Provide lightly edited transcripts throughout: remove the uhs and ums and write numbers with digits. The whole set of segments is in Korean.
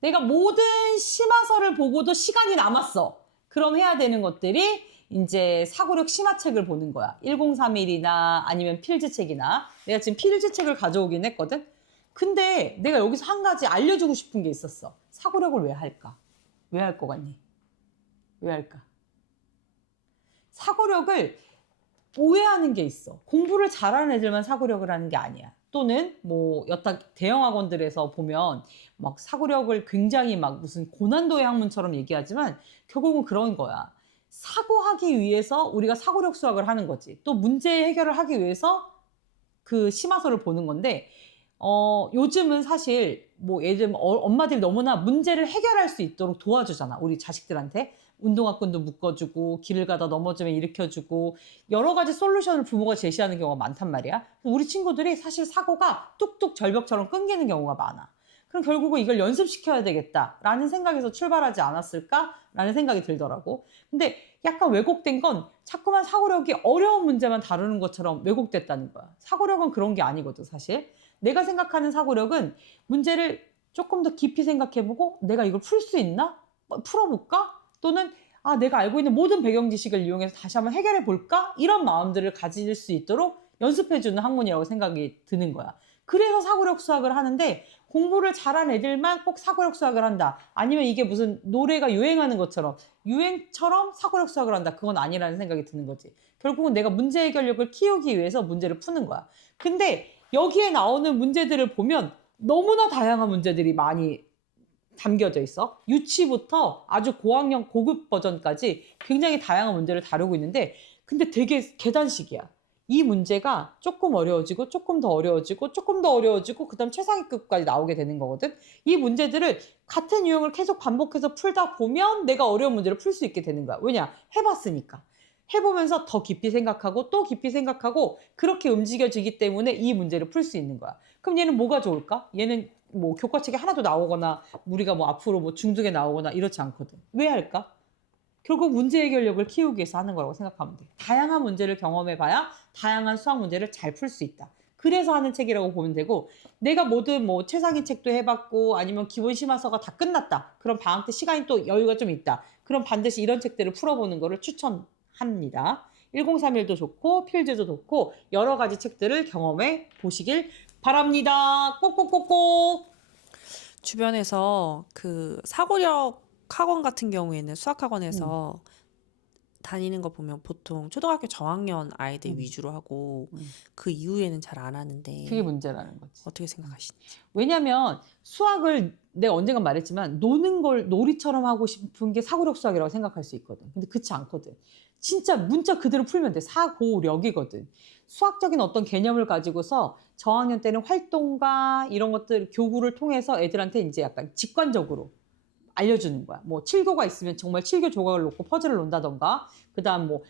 내가 모든 심화서를 보고도 시간이 남았어. 그럼 해야 되는 것들이 이제 사고력 심화책을 보는 거야. 1031이나 아니면 필즈책이나. 내가 지금 필즈책을 가져오긴 했거든. 근데 내가 여기서 한 가지 알려주고 싶은 게 있었어. 사고력을 왜 할까? 왜 할 것 같니? 왜 할까? 사고력을 오해하는 게 있어. 공부를 잘하는 애들만 사고력을 하는 게 아니야. 또는 뭐 여타 대형 학원들에서 보면 막 사고력을 굉장히 막 무슨 고난도의 학문처럼 얘기하지만 결국은 그런 거야. 사고하기 위해서 우리가 사고력 수학을 하는 거지. 또 문제 해결을 하기 위해서 그 심화서를 보는 건데 요즘은 사실 뭐 예를 들면 엄마들이 너무나 문제를 해결할 수 있도록 도와주잖아. 우리 자식들한테. 운동화끈도 묶어주고 길을 가다 넘어지면 일으켜주고 여러 가지 솔루션을 부모가 제시하는 경우가 많단 말이야. 우리 친구들이 사실 사고가 뚝뚝 절벽처럼 끊기는 경우가 많아. 그럼 결국은 이걸 연습시켜야 되겠다라는 생각에서 출발하지 않았을까라는 생각이 들더라고. 근데 약간 왜곡된 건 자꾸만 사고력이 어려운 문제만 다루는 것처럼 왜곡됐다는 거야. 사고력은 그런 게 아니거든, 사실. 내가 생각하는 사고력은 문제를 조금 더 깊이 생각해보고 내가 이걸 풀 수 있나? 풀어볼까? 또는 내가 알고 있는 모든 배경 지식을 이용해서 다시 한번 해결해 볼까? 이런 마음들을 가질 수 있도록 연습해주는 학문이라고 생각이 드는 거야. 그래서 사고력 수학을 하는데 공부를 잘한 애들만 꼭 사고력 수학을 한다. 아니면 이게 무슨 노래가 유행하는 것처럼 유행처럼 사고력 수학을 한다. 그건 아니라는 생각이 드는 거지. 결국은 내가 문제 해결력을 키우기 위해서 문제를 푸는 거야. 근데 여기에 나오는 문제들을 보면 너무나 다양한 문제들이 많이 담겨져 있어. 유치부터 아주 고학년 고급 버전까지 굉장히 다양한 문제를 다루고 있는데 근데 되게 계단식이야. 이 문제가 조금 어려워지고 조금 더 어려워지고 조금 더 어려워지고 그다음 최상위급까지 나오게 되는 거거든. 이 문제들을 같은 유형을 계속 반복해서 풀다 보면 내가 어려운 문제를 풀 수 있게 되는 거야. 왜냐? 해봤으니까. 해보면서 더 깊이 생각하고 또 깊이 생각하고 그렇게 움직여지기 때문에 이 문제를 풀 수 있는 거야. 그럼 얘는 뭐가 좋을까? 얘는 뭐 교과책에 하나도 나오거나 우리가 뭐 앞으로 뭐 중등에 나오거나 이렇지 않거든. 왜 할까? 결국 문제 해결력을 키우기 위해서 하는 거라고 생각하면 돼. 다양한 문제를 경험해봐야 다양한 수학 문제를 잘 풀 수 있다. 그래서 하는 책이라고 보면 되고 내가 뭐든 뭐 최상위 책도 해봤고 아니면 기본 심화서가 다 끝났다. 그럼 방학 때 시간이 또 여유가 좀 있다. 그럼 반드시 이런 책들을 풀어보는 거를 추천합니다. 1031도 좋고 필즈도 좋고 여러 가지 책들을 경험해 보시길 바랍니다. 꼭꼭꼭꼭. 주변에서 그 사고력 학원 같은 경우에는 수학 학원에서 다니는 거 보면 보통 초등학교 저학년 아이들 위주로 하고 그 이후에는 잘 안 하는데 그게 문제라는 거지. 어떻게 생각하시는지. 왜냐면 수학을 내가 언젠가 말했지만 노는 걸 놀이처럼 하고 싶은 게 사고력 수학이라고 생각할 수 있거든. 근데 그렇지 않거든. 진짜 문자 그대로 풀면 돼. 사고력이거든. 수학적인 어떤 개념을 가지고서 저학년 때는 활동과 이런 것들 교구를 통해서 애들한테 이제 약간 직관적으로 알려주는 거야. 뭐 7교가 있으면 정말 7교 조각을 놓고 퍼즐을 논다던가 그다음 뭐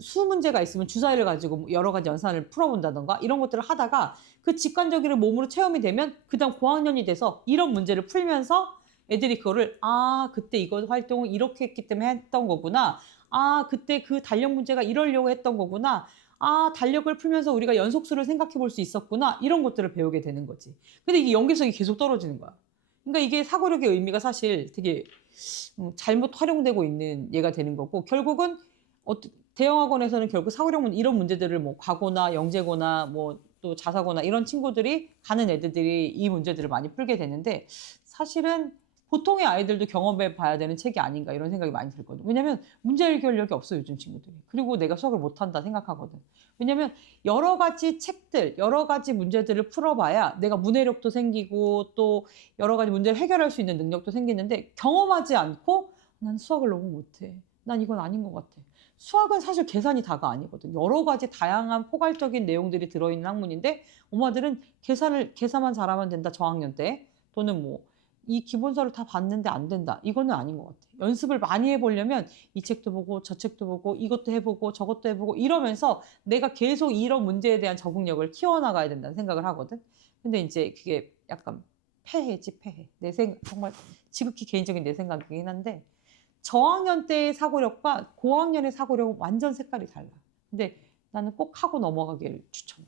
수 문제가 있으면 주사위를 가지고 여러 가지 연산을 풀어본다던가 이런 것들을 하다가 그 직관적으로 몸으로 체험이 되면 그다음 고학년이 돼서 이런 문제를 풀면서 애들이 그거를 그때 이거 활동을 이렇게 했기 때문에 했던 거구나. 그때 그 달력 문제가 이러려고 했던 거구나. 달력을 풀면서 우리가 연속수를 생각해 볼 수 있었구나. 이런 것들을 배우게 되는 거지. 근데 이게 연계성이 계속 떨어지는 거야. 그러니까 이게 사고력의 의미가 사실 되게 잘못 활용되고 있는 예가 되는 거고 결국은 대형 학원에서는 결국 사고력 이런 문제들을 뭐 과거나 영재고나 뭐 또 자사고나 이런 친구들이 가는 애들이 이 문제들을 많이 풀게 되는데 사실은 보통의 아이들도 경험해 봐야 되는 책이 아닌가 이런 생각이 많이 들거든. 왜냐면 문제 해결력이 없어 요즘 친구들이. 그리고 내가 수학을 못한다 생각하거든. 왜냐면 여러 가지 책들, 여러 가지 문제들을 풀어봐야 내가 문해력도 생기고 또 여러 가지 문제를 해결할 수 있는 능력도 생기는데 경험하지 않고 난 수학을 너무 못해. 난 이건 아닌 것 같아. 수학은 사실 계산이 다가 아니거든. 여러 가지 다양한 포괄적인 내용들이 들어있는 학문인데 엄마들은 계산만 잘하면 된다 저학년 때 또는 뭐 이 기본서를 다 봤는데 안 된다. 이거는 아닌 것 같아. 연습을 많이 해보려면 이 책도 보고 저 책도 보고 이것도 해보고 저것도 해보고 이러면서 내가 계속 이런 문제에 대한 적응력을 키워나가야 된다는 생각을 하거든. 근데 이제 그게 약간 폐해지 폐해. 정말 지극히 개인적인 내 생각이긴 한데 저학년 때의 사고력과 고학년의 사고력은 완전 색깔이 달라. 근데 나는 꼭 하고 넘어가기를 추천해.